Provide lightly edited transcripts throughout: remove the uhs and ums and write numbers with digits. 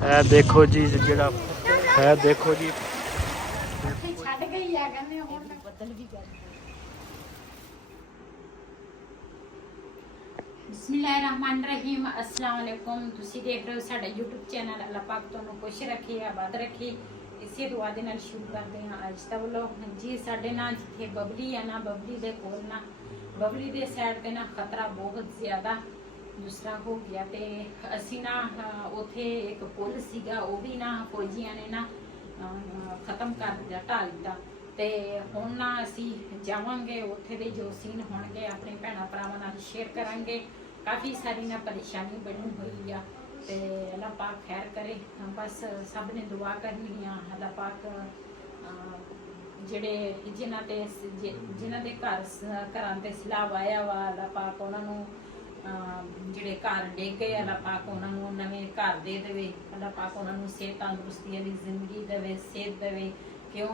ਇਹ ਦੇਖੋ ਜੀ ਜਿਹੜਾ ਹੈ, ਦੇਖੋ ਜੀ ਛੱਡ ਗਈ ਆ ਕਹਿੰਦੇ ਹੁਣ ਬੱਦਲ ਵੀ ਕਰ ਬਿਸਮਿਲ੍ਲਾਹਿਰਰਹਿਮਾਨਿਰਰਹੀਮ। अस्सलाम वालेकुम। ਤੁਸੀਂ ਦੇਖ ਰਹੇ ਹੋ ਸਾਡਾ YouTube ਚੈਨਲ। ਅੱਲਾਹ ਪਾਕ ਤੁਹਾਨੂੰ ਖੁਸ਼ ਰੱਖੇ, ਆਬਾਦ ਰੱਖੇ। ਇਸੇ ਦੁਆ ਦੇ ਨਾਲ ਸ਼ੁਰੂ ਕਰਦੇ ਹਾਂ ਅੱਜ ਦਾ ਵਲੋਗ। ਜੀ ਸਾਡੇ ਨਾਲ ਜਿੱਥੇ ਬਬਲੀ ਆ ਨਾ, ਬਬਲੀ ਦੇ ਕੋਲ ਨਾ, ਬਬਲੀ ਦੇ ਸਾਈਡ ਤੇ ਨਾ ਖਤਰਾ ਬਹੁਤ ਜ਼ਿਆਦਾ ਦੂਸਰਾ ਹੋ ਗਿਆ। ਤੇ ਅਸੀਂ ਨਾ ਉੱਥੇ ਇੱਕ ਪੁੱਲ ਸੀਗਾ, ਉਹ ਵੀ ਨਾ ਫੌਜੀਆਂ ਨੇ ਨਾ ਖਤਮ ਕਰ ਦਿੱਤਾ, ਢਾਹ ਦਿੱਤਾ। ਤੇ ਹੁਣ ਨਾ ਅਸੀਂ ਜਾਵਾਂਗੇ, ਉੱਥੇ ਦੇ ਜੋ ਸੀਨ ਹੋਣਗੇ ਆਪਣੇ ਭੈਣਾਂ ਭਰਾਵਾਂ ਨਾਲ ਸ਼ੇਅਰ ਕਰਾਂਗੇ। ਕਾਫੀ ਸਾਰੀ ਨਾ ਪਰੇਸ਼ਾਨੀ ਬਣੀ ਹੋਈ ਆ ਤੇ ਅੱਲਾਹ ਪਾਕ ਖੈਰ ਕਰੇ। ਬਸ ਸਭ ਨੇ ਦੁਆ ਕਰਨੀ ਆ। ਅੱਲਾਹ ਪਾਕ ਜਿਹੜੇ ਜਿਨ੍ਹਾਂ ਦੇ ਘਰਾਂ ਤੇ ਸਲਾਬ ਆਇਆ ਵਾ, ਅੱਲਾਹ ਪਾਕ ਉਹਨਾਂ ਨੂੰ ਜਿਹੜੇ ਘਰ ਡਿੱਗ ਗਏ, ਅੱਲਾਹ ਪਾਕ ਉਹਨਾਂ ਨੂੰ ਨਵੇਂ ਘਰ ਦੇ ਦੇਵੇ। ਅੱਲਾਹ ਪਾਕ ਉਹਨਾਂ ਨੂੰ ਸਿਹਤ ਤੰਦਰੁਸਤੀ ਵਾਲੀ ਜ਼ਿੰਦਗੀ ਦੇਵੇ, ਸਿਹਤ ਦੇਵੇ। ਕਿਉਂ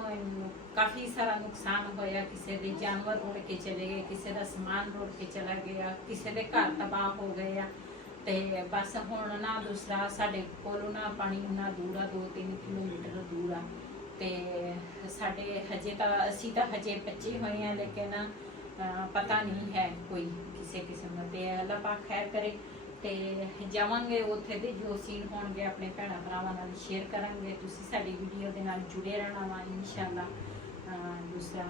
ਕਾਫੀ ਸਾਰਾ ਨੁਕਸਾਨ ਹੋਇਆ, ਕਿਸੇ ਦੇ ਜਾਨਵਰ ਰੁੜ ਕੇ ਚਲੇ ਗਏ, ਕਿਸੇ ਦਾ ਸਮਾਨ ਰੁੜ ਕੇ ਚਲਾ ਗਿਆ, ਕਿਸੇ ਦੇ ਘਰ ਤਬਾਹ ਹੋ ਗਏ ਆ। ਤੇ ਬਸ ਹੁਣ ਨਾ ਦੂਸਰਾ ਸਾਡੇ ਕੋਲੋਂ ਨਾ ਪਾਣੀ ਨਾ ਦੂਰ ਆ, 2-3 ਕਿਲੋਮੀਟਰ ਦੂਰ ਆ। ਤੇ ਸਾਡੇ ਹਜੇ ਤਾਂ ਅਸੀਂ ਤਾਂ ਹਜੇ ਬੱਚੇ ਹੋਏ ਆ, ਲੇਕਿਨ ਪਤਾ ਨਹੀਂ ਹੈ ਕੋਈ ਕਿਸੇ ਕਿਸਮ ਦਾ। ਤੇ ਅੱਲਾਹ ਪਾਕ ਖੈਰ ਕਰੇ। ਤੇ ਜਾਵਾਂਗੇ ਉੱਥੇ ਦੇ ਜੋ ਸੀਨ ਹੋਣਗੇ ਆਪਣੇ ਭੈਣਾਂ ਭਰਾਵਾਂ ਨਾਲ ਸ਼ੇਅਰ ਕਰਾਂਗੇ। ਤੁਸੀਂ ਸਾਡੀ ਵੀਡੀਓ ਦੇ ਨਾਲ ਜੁੜੇ ਰਹਿਣਾ ਵਾ ਇਨਸ਼ਾਅੱਲਾ। ਦੂਸਰਾ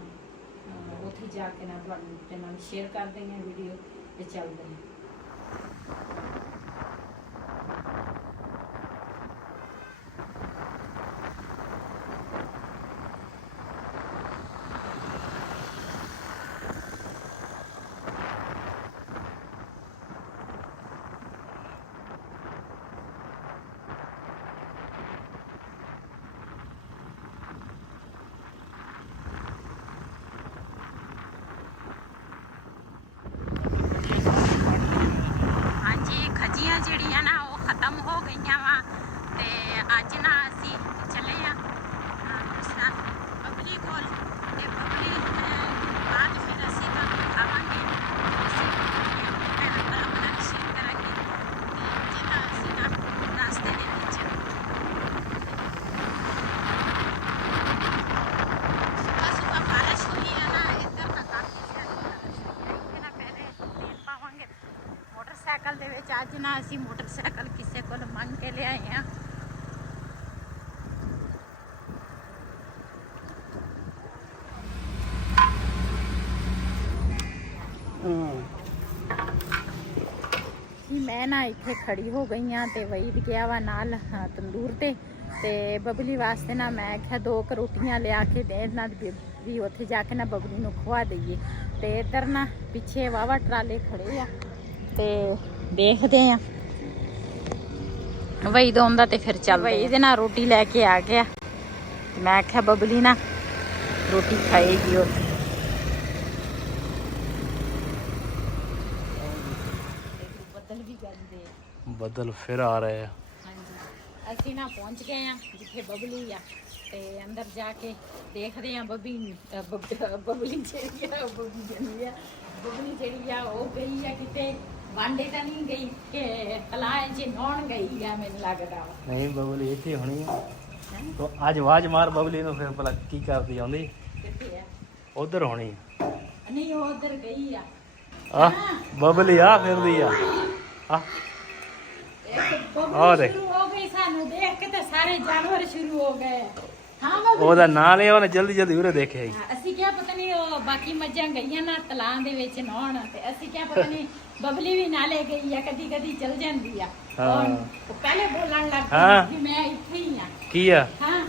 ਉੱਥੇ ਜਾ ਕੇ ਨਾ ਤੁਹਾਡੇ ਨਾਲ ਸ਼ੇਅਰ ਕਰਦੇ ਹਾਂ ਵੀਡੀਓ ਤੇ ਚੱਲਦੇ ਹਾਂ। ਜਿਹੜੀਆਂ ਨਾ ਉਹ ਖਤਮ ਹੋ ਗਈਆਂ ਵਾ। ਤੇ ਅੱਜ ਨਾ ਅਸੀਂ ਚੱਲੇ ਆ ਦੂਸਰਾ ਬਬਲੀ ਕੋਲ। ਤੇ ਬਬਲੀ ਬਾਅਦ ਫਿਰ ਅਸੀਂ ਤੁਹਾਨੂੰ ਦਿਖਾਵਾਂਗੇ, ਅਸੀਂ ਭੈਣਾਂ ਭਰਾਵਾਂ ਨਾਲ ਸ਼ੇਅਰ ਕਰਾਂਗੇ। ਤੇ ਜਿੱਦਾਂ ਅਸੀਂ ਨਾ ਰਸਤੇ ਦੇ ਵਿੱਚ ਸੁਬਹ ਬਾਰਿਸ਼ ਹੋਈ ਆ ਨਾ, ਇੱਧਰ ਤਾਂ ਕਾਫੀ ਸਾਰੀ ਬਾਰਿਸ਼ ਹੋਈ ਆ। ਇੱਥੇ ਨਾ ਪਹਿਲੇ ਤੇਲ ਪਾਵਾਂਗੇ ਮੋਟਰਸਾਈਕਲ ਦੇ ਵਿੱਚ। ਅੱਜ ਨਾ ਅਸੀਂ ਮੋਟਰਸਾਈਕਲ ਕਿਸੇ ਕੋਲ ਮੰਗ ਕੇ ਲਿਆਏ ਆ। ਮੈਂ ਨਾ ਇੱਥੇ ਖੜੀ ਹੋ ਗਈ ਆ ਤੇ ਵਹੀਦ ਗਿਆ ਵਾ ਨਾਲ ਤੰਦੂਰ ਤੇ ਬਬਲੀ ਵਾਸਤੇ ਨਾ ਮੈਂ ਆਖਿਆ 2 ਰੋਟੀਆਂ ਲਿਆ ਕੇ ਦੇ ਨਾਲ ਵੀ ਉੱਥੇ ਜਾ ਕੇ ਨਾ ਬਬਲੀ ਨੂੰ ਖਵਾ ਦਈਏ। ਤੇ ਇੱਧਰ ਨਾ ਪਿੱਛੇ ਵਾਵਾ ਟਰਾਲੇ ਖੜੇ ਆ ਤੇ ਦੇਖਦੇ ਆ ਵਹੀਦ ਆਉਂਦਾ ਤੇ ਫਿਰ ਚੱਲ। ਵਹੀਦ ਨਾਲ ਰੋਟੀ ਲੈ ਕੇ ਆ ਗਿਆ। ਮੈਂ ਆਖਿਆ ਬਬਲੀ ਨਾ ਰੋਟੀ ਖਾਏਗੀ ਉੱਥੇ। ਬੱਦਲ ਵੀ ਗਰਜਦੇ ਆ, ਬੱਦਲ ਫਿਰ ਆ ਰਹੇ ਆ। ਹਾਂਜੀ ਅਸੀਂ ਨਾ ਪਹੁੰਚ ਗਏ ਆ ਜਿੱਥੇ ਬਬਲੀ ਆ। ਤੇ ਅੰਦਰ ਜਾ ਕੇ ਦੇਖਦੇ ਆ ਬਬਲੀ ਜਿਹੜੀ ਆ ਉਹ ਗਈ ਆ ਕਿਤੇ ਵਾਂਡੇ ਤਾਂ ਨਹੀਂ ਗਈ ਕਿ ਤਲਾਅ 'ਚ ਨਹਾਉਣ ਗਈ ਆ, ਮੈਨੂੰ ਲੱਗਦਾ ਵਾ। ਨਹੀਂ ਬਬਲੀ ਇੱਥੇ ਹੋਣੀ ਆ। ਤੋ ਅੱਜ ਆਵਾਜ਼ ਮਾਰ ਬਬਲੀ ਨੂੰ, ਫਿਰ ਭਲਾ ਕੀ ਕਰਦੀ ਆਉਂਦੀ। ਕਿੱਥੇ ਆ? ਉਧਰ ਹੋਣੀ ਆ। ਨਹੀਂ ਉਹ ਉਧਰ ਗਈ ਆ। ਆ ਬਬਲੀ ਆ ਫਿਰਦੀ ਆ। ਆ ਆ ਦੇਖ, ਸ਼ੁਰੂ ਹੋ ਗਈ, ਸਾਨੂੰ ਦੇਖ ਕੇ ਤੇ ਸਾਰੇ ਜਾਨਵਰ ਸ਼ੁਰੂ ਹੋ ਗਏ। ਹਾਂ ਬਬਲੀ ਉਹਦਾ ਨਾਂ ਲਿਆ ਉਹਨੇ, ਜਲਦੀ ਜਲਦੀ ਉਰੇ ਦੇਖਿਆ ਹੀ। ਅਸੀਂ ਕਿਹਾ ਪਤਾ ਨਹੀਂ ਉਹ ਬਾਕੀ ਮੱਝਾਂ ਗਈਆਂ ਨਾ ਤਲਾਅ ਦੇ ਵਿੱਚ ਨਹਾਉਣ, ਤੇ ਅਸੀਂ ਕਿਹਾ ਪਤਾ ਨਹੀਂ ਬਬਲੀ ਵੀ ਨਾਲੇ ਗਈ ਆ, ਕਦੀ ਕਦੀ ਚਲ ਜਾਂਦੀ ਆ। ਉਹ ਪਹਿਲੇ ਬੋਲਣ ਲੱਗ ਪਈ ਕਿ ਮੈਂ ਇੱਥੇ ਹੀ ਆ। ਕੀ ਆ? ਹਾਂ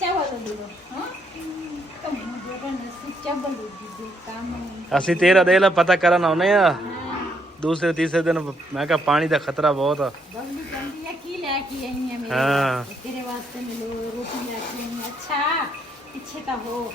ਚਾਵਲ ਦੇ ਦੋ। ਹਾਂ ਤੁਮ ਮੁਝੇ ਬਣਾ ਚਾਵਲ ਦੇ ਕੰਮ। ਅਸੀਂ ਤੇਰਾ ਦੇ ਲਾ ਪਤਾ ਕਰਨ ਆਉਨੇ ਆ। ਦੂਸਰੇ ਤੀਸਰੇ ਦਿਨ ਮੈਂ ਕਿਹਾ ਪਾਣੀ ਦਾ ਖਤਰਾ ਬਹੁਤ ਆ। ਬਬਲੀ ਕਹਿੰਦੀ ਆ ਕੀ ਲੈ ਕੇ ਆਈ ਆ ਮੇਰੇ ਹਾਂ ਤੇਰੇ ਵਾਸਤੇ ਮਿਲੋ ਰੋਟੀ ਲੈ ਕੇ ਆਈ। ਅੱਛਾ ਪਿੱਛੇ ਤਾਂ ਹੋ।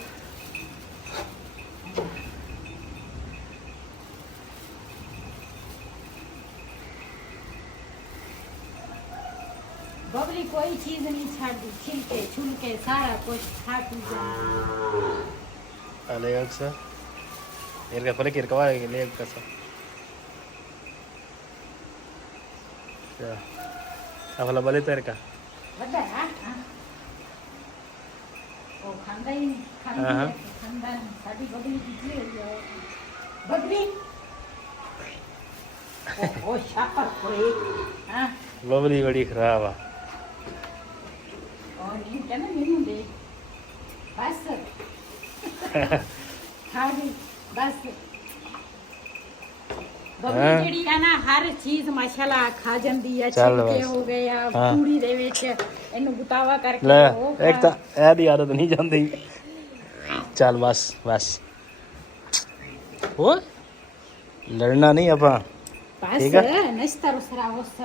बबली कोई चीज नहीं छाड़ी, छिलके छुलके सारा कुछ खा पी जाए। Alexa, el que fue que acaba de leer casa. Ya. ਅਫਲਾ ਬਲੇ ਤੇਰੇ ਕਾ ਵੱਡਾ ਹੈ ਹਾਂ ਉਹ ਖਾਂਦਾ ਹੀ ਨਹੀਂ ਖਾਂਦਾ ਹਾਂ। ਖਾਂਦਾ ਨਹੀਂ ਸਾਡੀ ਬਬਲੀ ਕਿੱਥੇ ਹੋਈ ਹੈ ਬਬਲੀ ਉਹ ਸ਼ਾਪਰ ਕੋਈ ਹਾਂ ਬਬਲੀ ਬੜੀ ਖਰਾਬ ਆ ਉਹ ਨਹੀਂ ਕਹਿੰਦਾ ਮੈਨੂੰ ਦੇ ਬਸ ਖਾ ਗਈ ਬਸ ਬਬਲੀ ਜਿਹੜੀ ਹੈ ਨਾ ਹਰ ਚੀਜ਼ ਮਾਸ਼ਾਅੱਲਾ ਖਾ ਜਾਂਦੀ ਹੈ ਚੱਲ ਛਿਲਕੇ ਬਸ। ਹੋ ਗਏ ਆ ਹਾਂ। ਪੂਰੀ ਦੇ ਵਿੱਚ ਇਹਨੂੰ ਗੁਤਾਵਾ ਕਰਕੇ ਲੈ ਉਹ ਇੱਕ ਤਾਂ ਇਹਦੀ ਆਦਤ ਨਹੀਂ ਜਾਂਦੀ ਚੱਲ ਬਸ ਬਸ ਉਹ ਲੜਨਾ ਨਹੀਂ ਆਪਾਂ ਬਸ ਠੀਕ ਹੈ। ਨਸ਼ਤਾ ਰੁਸਰਾ ਉਸ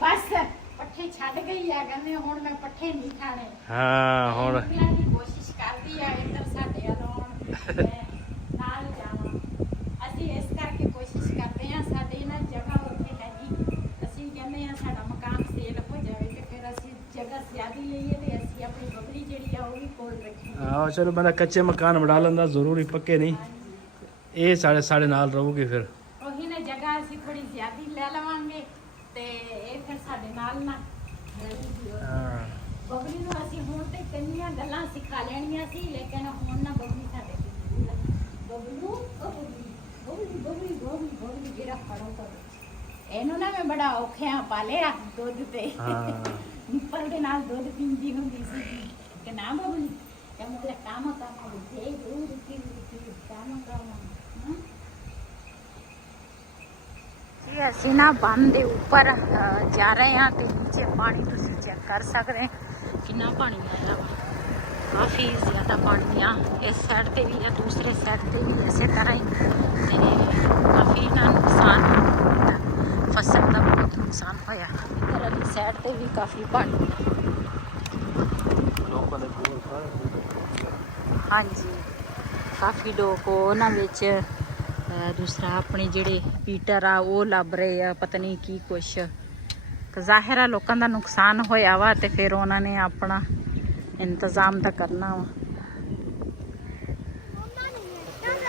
ਬਸ ਪੱਠੇ ਛੱਡ ਗਈ ਆ ਕਹਿੰਦੇ ਹੁਣ ਮੈਂ ਪੱਠੇ ਨਹੀਂ ਖਾਣੇ ਹਾਂ ਹੁਣ ਨਿਕਲਣ ਦੀ ਕੋਸ਼ਿਸ਼ ਕਰਦੀ ਆ ਇੱਧਰ ਸਾਡੇ ਵੱਲੋਂ ਨਾਲ ਜਾਵਾਂ ਅਸੀਂ ਇਸ ਕਰਕੇ ਕੋਸ਼ਿਸ਼ ਕਰਦੇ ਆ ਸਾਡੀ ਨਾ ਜਗ੍ਹਾ ਉੱਥੇ ਹੈ ਨਹੀਂ ਅਸੀਂ ਕਹਿੰਦੇ ਆ ਸਾਡਾ ਮਕਾਨ ਸੇਲ ਹੋ ਜਾਵੇ ਤੇ ਫਿਰ ਅਸੀਂ ਜਗ੍ਹਾ ਜ਼ਿਆਦੀ ਲਈਏ ਤੇ ਅਸੀਂ ਆਪਣੀ ਬਬਲੀ ਜਿਹੜੀ ਆ ਉਹ ਵੀ ਕੋਲ ਰੱਖੀਏ ਆਹ ਚਲੋ ਬੰਦਾ ਕੱਚੇ ਮਕਾਨ ਬਣਾ ਲੈਂਦਾ ਜ਼ਰੂਰੀ ਪੱਕੇ ਨਹੀਂ ਇਹ ਸਾਡੇ ਨਾਲ ਰਹੂਗੀ ਫਿਰ ਉਹੀ ਨਾ ਜਗ੍ਹਾ ਅਸੀਂ ਥੋੜੀ ਜ਼ਿਆਦੀ ਲੈ ਲਵਾਂਗੇ ਤੇ ਇਹ ਫਿਰ ਸਾਡੇ ਨਾਲ ਨਾ ਰਹੂਗੀ ਉਹ। ਹਾਂ ਬਬਲੀ ਨੂੰ ਅਸੀਂ ਹੁਣ ਤੇ ਕਿੰਨੀਆਂ ਗੱਲਾਂ ਸਿਖਾ ਲੈਣੀਆਂ ਸੀ ਲੇਕਿਨ ਹੁਣ ਨਾ ਬਬਲੀ ਸਾਡੇ ਕੋਲ ਨਹੀਂ ਹੈ। ਬਬਲੂ ਉਹ ਬਬਲੀ ਜਿਹੜਾ ਫੜੋ ਕਰੋ ਇਹਨੂੰ ਨਾ ਮੈਂ ਬੜਾ ਔਖਿਆ ਪਾਲਿਆ ਦੁੱਧ ਤੇ ਹਾਂ ਨਿੱਪਲ ਦੇ ਨਾਲ ਦੁੱਧ ਪੀਂਦੀ ਹੁੰਦੀ ਸੀ ਕਿ ਨਾ ਬਬਲੀ ਤੇ ਮੁਝੇ ਕੰਮ ਦੇ ਦੂਰ ਕੀ ਕੰਮ ਹਾਂ ਜੀ ਅਸੀਂ ਨਾ ਬੰਨ ਦੇ ਉੱਪਰ ਜਾ ਰਹੇ ਹਾਂ ਤੇ ਨੀਚੇ ਪਾਣੀ ਤੁਸੀਂ ਚੈੱਕ ਕਰ ਸਕਦੇ ਕਿੰਨਾ ਪਾਣੀ ਆਇਆ ਵਾ ਕਾਫੀ ਜ਼ਿਆਦਾ ਪਾਣੀ ਆ ਇਸ ਸਾਈਡ ਤੇ ਵੀ ਆ ਦੂਸਰੇ ਸਾਈਡ ਤੇ ਵੀ ਇਸੇ ਤਰ੍ਹਾਂ ਹੀ ਤੇ ਕਾਫੀ ਨਾ ਨੁਕਸਾਨ ਹੋਇਆ ਫਸਲ ਦਾ ਬਹੁਤ ਨੁਕਸਾਨ ਹੋਇਆ ਇੱਧਰ ਵਾਲੀ ਸਾਈਡ ਤੇ ਵੀ ਕਾਫੀ ਪਾਣੀ ਲੋਕਾਂ ਦੇ ਕੋਲ ਹਾਂਜੀ ਕਾਫੀ ਲੋਕ ਉਹਨਾਂ ਵਿੱਚ ਦੂਸਰਾ ਆਪਣੇ ਜਿਹੜੇ ਪੀਟਰ ਆ ਉਹ ਲੱਭ ਰਹੇ ਆ ਪਤਾ ਨਹੀਂ ਕੀ ਕੁਛ ਜ਼ਾਹਿਰ ਆ ਲੋਕਾਂ ਦਾ ਨੁਕਸਾਨ ਹੋਇਆ ਵਾ ਤੇ ਫਿਰ ਉਹਨਾਂ ਨੇ ਆਪਣਾ ਇੰਤਜ਼ਾਮ ਤਾਂ ਕਰਨਾ ਵਾ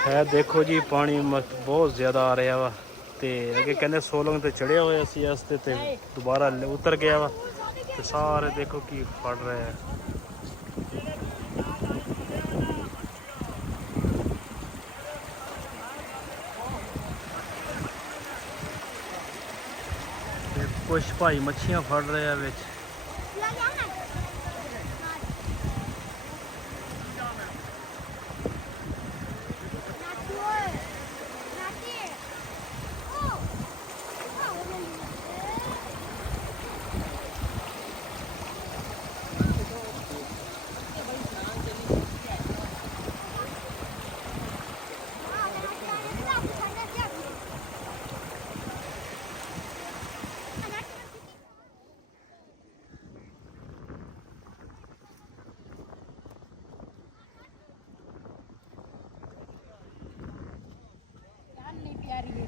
ਹੈ ਦੇਖੋ ਜੀ ਪਾਣੀ ਬਹੁਤ ਜ਼ਿਆਦਾ ਆ ਰਿਹਾ ਵਾ ਤੇ ਅੱਗੇ ਕਹਿੰਦੇ ਸੋਲੰਗ ਤੇ ਚੜਿਆ ਹੋਇਆ ਸੀ ਇਸ ਤੇ ਦੁਬਾਰਾ ਉਤਰ ਗਿਆ ਵਾ ਤੇ ਸਾਰੇ ਦੇਖੋ ਕੀ ਫੜ ਰਹੇ ਆ ਤੇ ਕੁਛ ਭਾਈ ਮੱਛੀਆਂ ਫੜ ਰਹੇ ਆ ਵਿੱਚ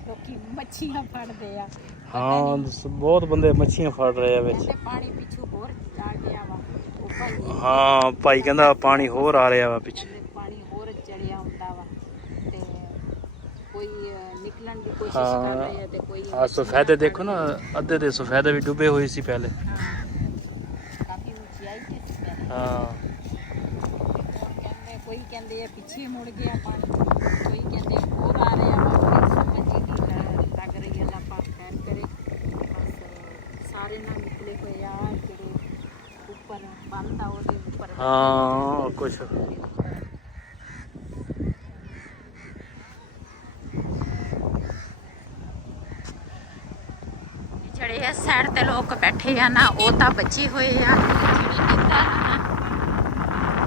ਲੋਕੀ ਮੱਛੀਆਂ ਫੜਦੇ ਆ ਹਾਂ ਬਹੁਤ ਬੰਦੇ ਮੱਛੀਆਂ ਫੜ ਰਹੇ ਆ ਵਿੱਚ ਕਹਿੰਦੇ ਪਾਣੀ ਪਿੱਛੋਂ ਹੋਰ ਚੜ ਗਿਆ ਵਾ ਉਹ ਭਾਈ ਹਾਂ ਭਾਈ ਕਹਿੰਦਾ ਪਾਣੀ ਹੋਰ ਆ ਰਿਹਾ ਵਾ ਪਿੱਛੇ ਕਹਿੰਦੇ ਪਾਣੀ ਹੋਰ ਚੜਿਆ ਹੁੰਦਾ ਵਾ ਤੇ ਕੋਈ ਨਿਕਲਣ ਦੀ ਕੋਸ਼ਿਸ਼ ਹਾਂ। ਕਰ ਰਹੇ ਆ ਤੇ ਕੋਈ ਆ ਸਫੈਦੇ ਦੇਖੋ ਨਾ ਅੱਧੇ ਦੇ ਸਫੈਦੇ ਵੀ ਡੁੱਬੇ ਹੋਏ ਸੀ ਪਹਿਲੇ ਹਾਂ, ਕਾਫੀ ਉੱਚਾਈ ਤੇ ਸੀ ਪਹਿਲੇ। ਹਾਂ ਕਹਿੰਦੇ ਕੋਈ ਕਹਿੰਦੇ ਆ ਪਿੱਛੇ ਮੁੜ ਗਿਆ ਪਾਣੀ ਕੋਈ ਕਹਿੰਦੇ ਹੋਰ ਆ ਰਿਹਾ ਵਾ ਕੋਈ ਸਮਝ ਹੀ ਨਹੀਂ ਲੱਗ ਰਹੀ ਅੱਲਾ ਪਾਕ ਖੈਰ ਕਰੇ ਬਸ ਸਾਰੇ ਨਾਲ ਨਿਕਲੇ ਹੋਏ ਆ ਜਿਹੜੇ ਉੱਪਰ ਬੰਦ ਆ ਉਹਦੇ ਉੱਪਰ ਹਾਂ ਕੁਛ ਜਿਹੜੇ ਇਸ ਸਾਈਡ ਤੇ ਲੋਕ ਬੈਠੇ ਆ ਨਾ ਉਹ ਤਾਂ ਬਚੇ ਹੋਏ ਆ ਜਿਹੜੀ ਇੱਧਰ ਆ ਨਾ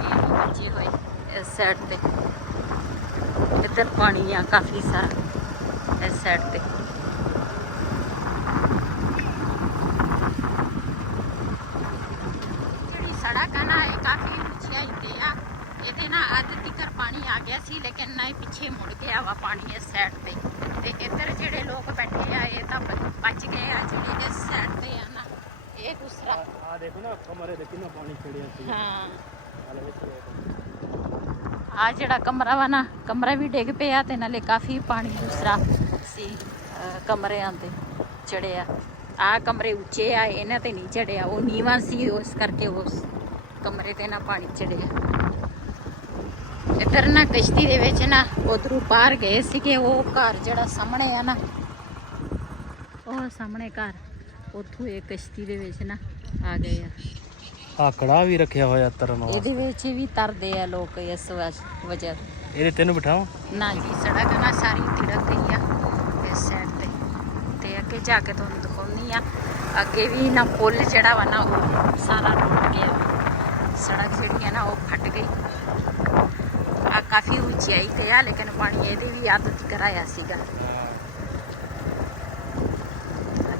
ਇਹ ਵੀ ਬਚੇ ਹੋਏ ਇਸ ਸਾਈਡ ਤੇ ਇੱਧਰ ਪਾਣੀ ਆ ਕਾਫੀ ਸਾਰਾ ਇਸ ਸਾਈਡ ਤੇ ਜਿਹੜੀ ਸੜਕ ਆ ਨਾ ਇਹ ਕਾਫੀ ਉੱਚਾਈ ਤੇ ਆ ਇਹਦੇ ਨਾਲ ਅੱਧ ਤੀਕਰ ਪਾਣੀ ਆ ਗਿਆ ਸੀ ਲੇਕਿਨ ਨਾ ਇਹ ਪਿੱਛੇ ਮੁੜ ਗਿਆ ਵਾ ਪਾਣੀ ਇਸ ਸਾਈਡ ਤੇ ਤੇ ਇੱਧਰ ਜਿਹੜੇ ਲੋਕ ਬੈਠੇ ਆ ਇਹ ਤਾਂ ਬਚ ਗਏ ਆ ਜਿਹੜੇ ਇਸ ਸਾਈਡ ਤੇ ਆ ਨਾ ਇਹ ਦੂਸਰਾ ਆ ਦੇਖੋ ਨਾ ਕਮਰੇ ਦੇ ਕਿੰਨਾ ਪਾਣੀ ਚੜਿਆ ਸੀ ਹਾਂ ਆ ਜਿਹੜਾ ਕਮਰਾ ਵਾ ਨਾ ਕਮਰਾ ਵੀ ਡਿੱਗ ਪਿਆ ਤੇ ਨਾਲੇ ਕਾਫੀ ਪਾਣੀ ਦੂਸਰਾ ਸੀ ਕਮਰਿਆਂ ਤੇ ਚੜਿਆ ਆ ਕਮਰੇ ਉੱਚੇ ਆ, ਇਹਨਾਂ ਤੇ ਨਹੀਂ ਚੜਿਆ, ਉਹ ਨੀਵਾਂ ਸੀ ਉਸ ਕਰਕੇ ਉਸ ਕਮਰੇ ਤੇ ਨਾ ਪਾਣੀ ਚੜਿਆ। ਇੱਧਰ ਨਾ ਕਿਸ਼ਤੀ ਦੇ ਵਿੱਚ ਨਾ ਉਧਰੋਂ ਪਾਰ ਗਏ ਸੀਗੇ, ਉਹ ਘਰ ਜਿਹੜਾ ਸਾਹਮਣੇ ਆ ਨਾ, ਉਹ ਸਾਹਮਣੇ ਘਰ, ਉੱਥੋਂ ਇਹ ਕਿਸ਼ਤੀ ਦੇ ਵਿੱਚ ਨਾ ਆ ਗਏ ਆ। ਆ ਕੜਾ ਵੀ ਰੱਖਿਆ ਹੋਇਆ ਤਰਨ ਵਾਸਤੇ, ਇਹਦੇ ਵਿੱਚ ਵੀ ਤਰਦੇ ਆ ਲੋਕ ਇਸ ਵਜ੍ਹਾ। ਇਹਦੇ ਤੈਨੂੰ ਬਿਠਾਓ ਨਾ ਜੀ, ਸੜਕ ਨਾ ਸਾਰੀ ਤਿੜਕ ਗਈ ਆ ਇਸ ਸਾਈਡ ਤੇ ਅੱਗੇ ਜਾ ਕੇ ਤੁਹਾਨੂੰ ਦਿਖਾਉਣੀ ਆ। ਅੱਗੇ ਵੀ ਨਾ ਪੁੱਲ ਜਿਹੜਾ ਵਾ ਨਾ ਉਹ ਸਾਰਾ ਟੁੱਟ ਗਿਆ, ਸੜਕ ਜਿਹੜੀ ਆ ਨਾ ਉਹ ਫਟ ਗਈ। ਆ ਕਾਫੀ ਉਚਾਈ ਤੇ ਆ, ਲੇਕਿਨ ਪਾਣੀ ਇਹਦੀ ਵੀ ਅੱਧ ਤੱਕ ਆਇਆ ਸੀਗਾ।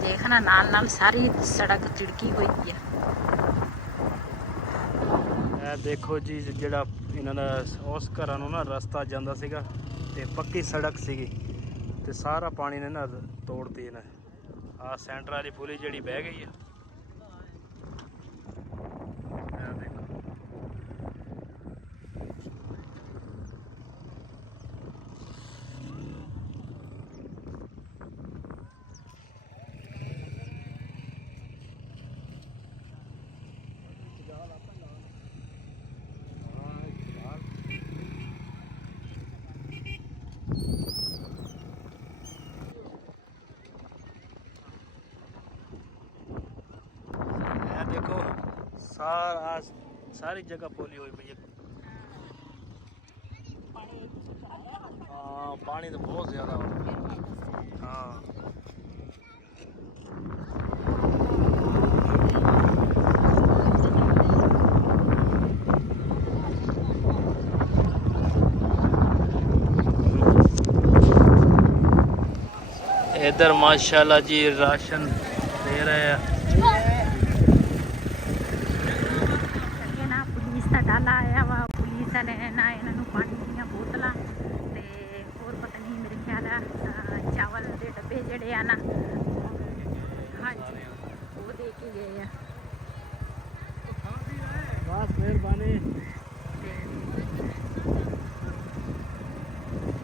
ਦੇਖਣਾ ਨਾਲ ਨਾਲ ਸਾਰੀ ਸੜਕ ਤਿੜਕੀ ਹੋਈ ਆ। ਇਹ ਦੇਖੋ ਜੀ, ਜਿਹੜਾ ਇਹਨਾਂ ਦਾ ਉਸ ਘਰਾਂ ਨੂੰ ਨਾ ਰਸਤਾ ਜਾਂਦਾ ਸੀਗਾ ਤੇ ਪੱਕੀ ਸੜਕ ਸੀਗੀ ਤੇ ਸਾਰਾ ਪਾਣੀ ਨੇ ਨਾ ਤੋੜਤੀ ਇਹਨੇ। ਆ ਸੈਂਟਰ ਵਾਲੀ ਪੁਲੀ ਜਿਹੜੀ ਬਹਿ ਗਈ ਆ। ਇਹ ਦੇਖੋ देखो सारी जगह पोली हुई पई है। हाँ पानी तो बहुत ज़्यादा हो। हाँ इधर माशाल्लाह जी राशन दे रहे हैं। डाला आया वा पुलिस वाले ना इन्हों पानी दी बोतल ते और पता नहीं मेरे ख्याल चावल के डब्बे जड़े आ ना, हाँ जी वो दे के गए हैं। बस मेहरबानी।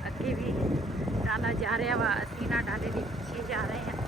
अगे भी डाला जा रहा वा, असी ना डाले के पीछे जा रहे हैं।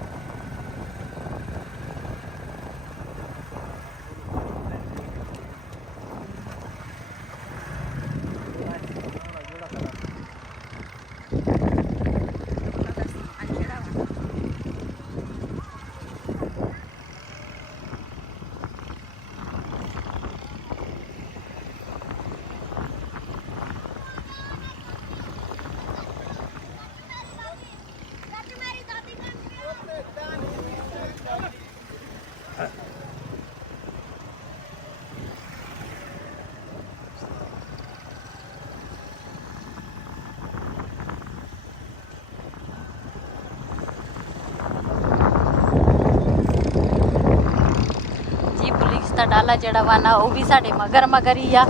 ਦਾ ਡਾਲਾ ਜਿਹੜਾ ਵਾ ਨਾ ਉਹ ਵੀ ਸਾਡੇ ਮਗਰ ਹੀ ਆ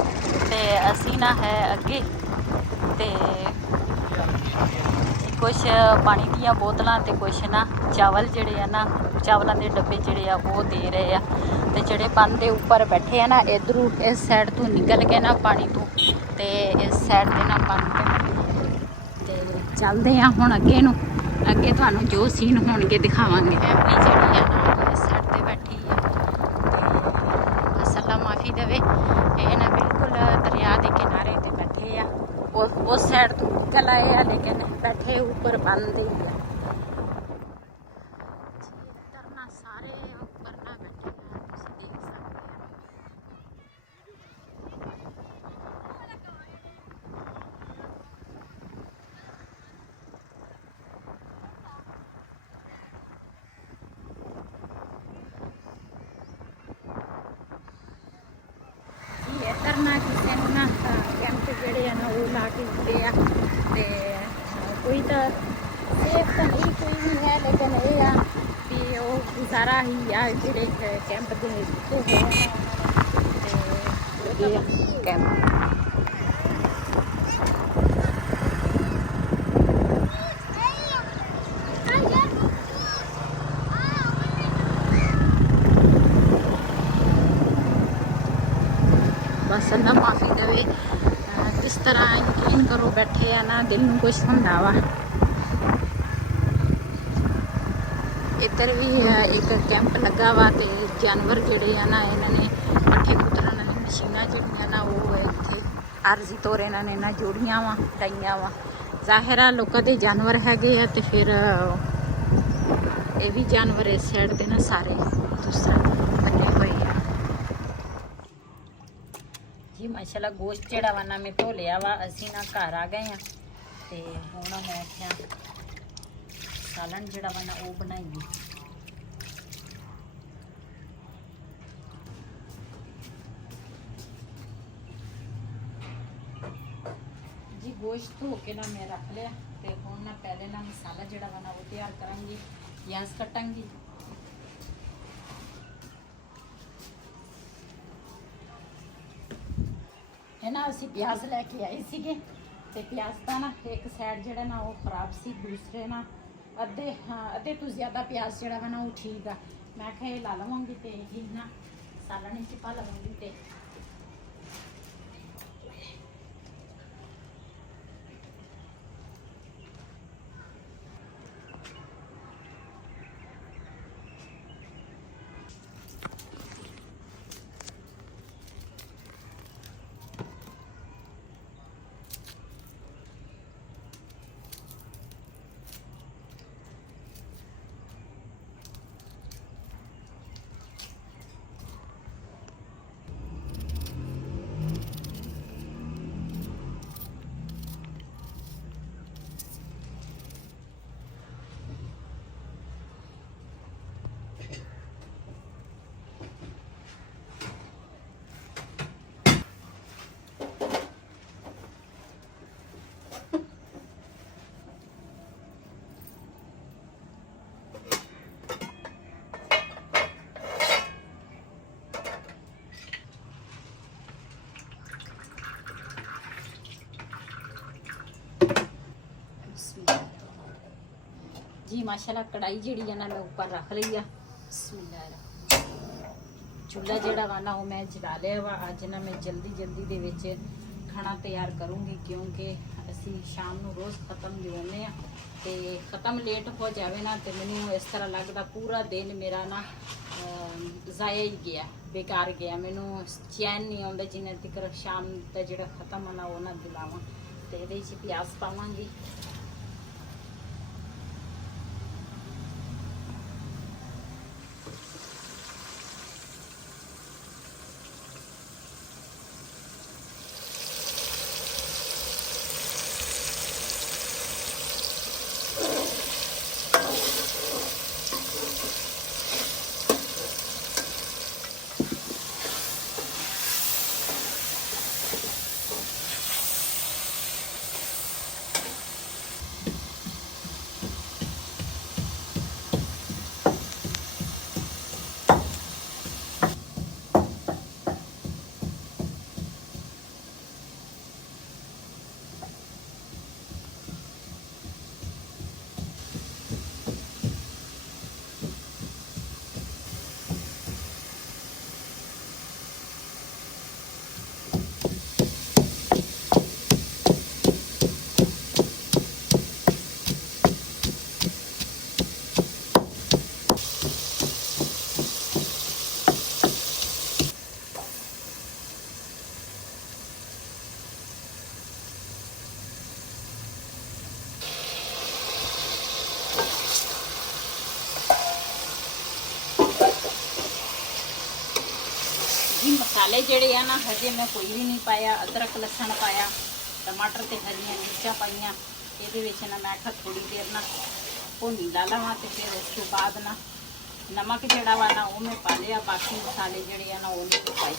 ਤੇ ਅਸੀਂ ਨਾ ਹੈ ਅੱਗੇ। ਤੇ ਕੁਛ ਪਾਣੀ ਦੀਆਂ ਬੋਤਲਾਂ ਤੇ ਕੁਛ ਨਾ ਚਾਵਲ ਜਿਹੜੇ ਆ ਨਾ, ਚਾਵਲਾਂ ਦੇ ਡੱਬੇ ਜਿਹੜੇ ਆ ਉਹ ਦੇ ਰਹੇ ਆ। ਤੇ ਜਿਹੜੇ ਬੰਨ ਦੇ ਉੱਪਰ ਬੈਠੇ ਆ ਨਾ, ਇਧਰੋਂ ਇਸ ਸਾਈਡ ਤੋਂ ਨਿਕਲ ਕੇ ਨਾ ਪਾਣੀ ਤੋਂ ਤੇ ਇਸ ਸਾਈਡ ਤੇ ਨਾ ਬੰਨ ਤੇ ਚੱਲਦੇ ਆ ਹੁਣ ਅੱਗੇ ਨੂੰ। ਅੱਗੇ ਤੁਹਾਨੂੰ ਜੋ ਸੀਨ ਹੋਣਗੇ ਦਿਖਾਵਾਂਗੇ। ਫੈਮਿਲੀ ਜਿਹੜੀ ਆ ਨਾ ਇਸ ਸਾਈਡ ਤੇ ਬੈਠੀ ਆ ਤੇ ਬਸ ਅੱਲਾ ਮਾਫੀ ਦੇਵੇ, ਇਹ ਨਾ ਬਿਲਕੁਲ ਦਰਿਆ ਦੇ ਕਿਨਾਰੇ ਤੇ ਬੈਠੇ ਆ। उस साइड तो निकल आए हैं लेकिन बैठे ऊपर बंद ही है। सारे ऊपर ना बैठे हैं, देख सकते हैं। इधर ना किसी ने ना कैंप जड़े ना वो ला के दिते आ ते कोई तो सेफ तो नहीं कोई भी है, लेकिन ये आ कि वो गुजारा ही आ जड़े कैंप दे दिते हैं ये कैंप। बस अल्लाह माफ़ी देवे, किस तरह यकीन करो बैठे आ ना, दिल में कुछ होंदा वा। ਇੱਧਰ ਵੀ ਇੱਕ ਕੈਂਪ ਲੱਗਾ ਵਾ ਤੇ ਜਾਨਵਰ ਜਿਹੜੇ ਆ ਨਾ ਇਹਨਾਂ ਨੇ ਪੱਠੇ ਕੁਤਰਨ ਵਾਲੀ ਮਸ਼ੀਨਾਂ ਜਿਹੜੀਆਂ ਨਾ ਉਹ ਇੱਥੇ ਅਰਜ਼ੀ ਤੌਰ ਇਹਨਾਂ ਨੇ ਨਾ ਜੋੜੀਆਂ ਵਾ ਡਾਈਆਂ ਵਾ। ਜ਼ਾਹਿਰ ਆ ਲੋਕਾਂ ਦੇ ਜਾਨਵਰ ਹੈਗੇ ਆ ਤੇ ਫਿਰ ਇਹ ਵੀ ਜਾਨਵਰ ਇਸ ਸਾਈਡ ਤੇ ਨਾ ਸਾਰੇ ਦੂਸਰਾ ਬੰਨੇ ਹੋਏ ਆ ਜੀ। ਮਾਸ਼ਾਅੱਲਾ ਗੋਸ਼ਤ ਜਿਹੜਾ ਵਾ ਨਾ ਮੈਂ ਧੋ ਲਿਆ ਵਾ। ਅਸੀਂ ਨਾ ਘਰ ਆ ਗਏ ਆ ਤੇ ਹੁਣ ਮੈਂ ਆਖਿਆ ਸਾਲਨ ਜਿਹੜਾ ਵਾ ਨਾ ਉਹ ਬਣਾਈਏ। ਜੀ ਗੋਸ਼ਤ ਧੋ ਕੇ ਨਾ ਮੈਂ ਰੱਖ ਲਿਆ ਤੇ ਹੁਣ ਨਾ ਪਹਿਲੇ ਨਾ ਮਸਾਲਾ ਜਿਹੜਾ ਵਾ ਨਾ ਉਹ ਤਿਆਰ ਕਰਾਂਗੀ। ਪਿਆਜ਼ ਕੱਟਾਂਗੀ। ਹੈ ਨਾ ਅਸੀਂ ਪਿਆਜ਼ ਲੈ ਕੇ ਆਏ ਸੀਗੇ ਤੇ ਪਿਆਜ਼ ਦਾ ਨਾ ਇੱਕ ਸਾਈਡ ਜਿਹੜਾ ਨਾ ਉਹ ਖਰਾਬ ਸੀ, ਦੂਸਰੇ ਨਾ ਅੱਧੇ ਤੋਂ ਜ਼ਿਆਦਾ ਪਿਆਜ਼ ਜਿਹੜਾ ਵਾ ਨਾ ਉਹ ਠੀਕ ਆ। ਮੈਂ ਕਿਹਾ ਇਹ ਲਾ ਲਵਾਂਗੀ ਤੇ ਇਹ ਨਾ ਸਾਲਣ ਚ ਪਾ ਲਵਾਂਗੀ ਤੇ जी माशाल्लाह कढ़ाई जी ना मैं ऊपर रख ली है। चूल्हा जड़ा वा ना वो मैं जला लिया वा। अज ना मैं जल्दी दे विच खाना तैयार करूँगी क्योंकि असी शाम को रोज़ ख़त्म दिवाने ते ख़त्म लेट हो जाए ना तो मैनू इस तरह लगता पूरा दिन मेरा ना ज़ाया ही गया, बेकार गया। मैनू चैन नहीं आता जिन्ने तक शाम का जो ख़त्म होना वो ना दिलावा। तो ये प्याज पावांगी। मसाले जेड़े है ना हजे मैं कोई भी नहीं पाया। अदरक लसन पाया, टमाटर ते हरियां मिर्चा पाइया। ये ना मैं आखा थोड़ी देर ना भुनी ला लवा तो फिर उसके बाद ना नमक जड़ा वा ना वो मैं पा लिया। बाकी मसाले जेड़े है ना वो नहीं पाए।